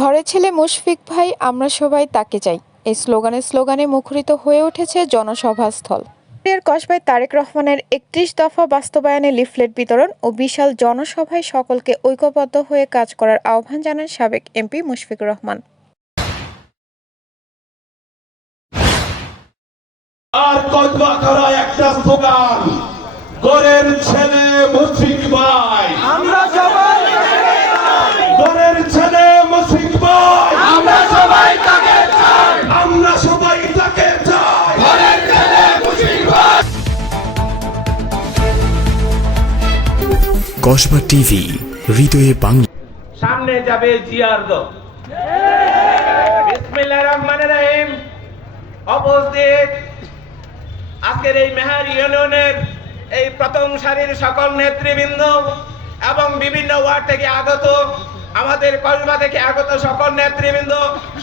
ঘরে ছেলে মুশফিক ভাই আমরা সবাই তাকে চাই। এই স্লোগানে স্লোগানে মুখরিত হয়ে উঠেছে জনসভাস্থল। এর কসবায় তারেক রহমানের একত্রিশ দফা বাস্তবায়নে লিফলেট বিতরণ ও বিশাল জনসভায় সকলকে ঐক্যবদ্ধ হয়ে কাজ করার আহ্বান জানান সাবেক এমপি মুশফিকুর রহমান। আর কদবা করা একটা স্লোগান গরের ছেলে মুশিক ভাই। আমরা কসবা টিভি, হৃদয়ে বাংলা। সামনে যাবে জিয়ার দল। বিসমিল্লাহির রহমানির রহিম। উপস্থিত আজকের এই মেহার ইউনিয়নের এই প্রথম সারির সকল নেতৃবৃন্দ এবং বিভিন্ন ওয়ার্ড থেকে আগত, আমাদের কসবা থেকে আগত সকল নেতৃবৃন্দ,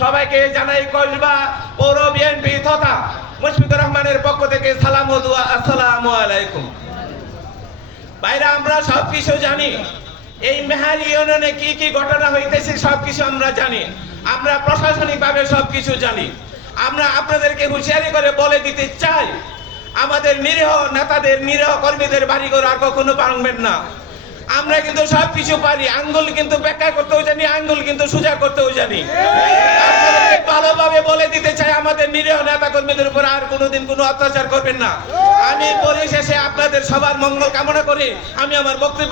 সবাইকে জানাই কসবা পৌর বিএনপি তথা মুশফিকুর রহমানের পক্ষ থেকে সালাম ও দুয়া। আসসালামু আলাইকুম। বাইরে আমরা সব কিছু জানি। এই মেহাল ইউনিয়নে কি কি ঘটনা হইতেছে সব কিছু আমরা জানি। আমরা প্রশাসনিক ভাবে সব কিছু জানি। আমরা আপনাদেরকে হুঁশিয়ারি করে বলে দিতে চাই, আমাদের নিরীহ নেতাদের, নিরীহ কর্মীদের বাড়িঘর আর কখনো ভাঙবেন না। আমরা কিন্তু সব কিছু পারি, আঙ্গুল কিন্তু ব্যাখ্যা করতেও জানি, আঙ্গুল কিন্তু সোজা করতেও জানি। ভালোভাবে বলে দিতে চাই, আমাদের নিরীহ নেতা কর্মীদের উপর আর কোনোদিন কোনো অত্যাচার করবেন না। আমি পরিশেষে আপনাদের সবার মঙ্গল কামনা করি। আমি আমার বক্তব্য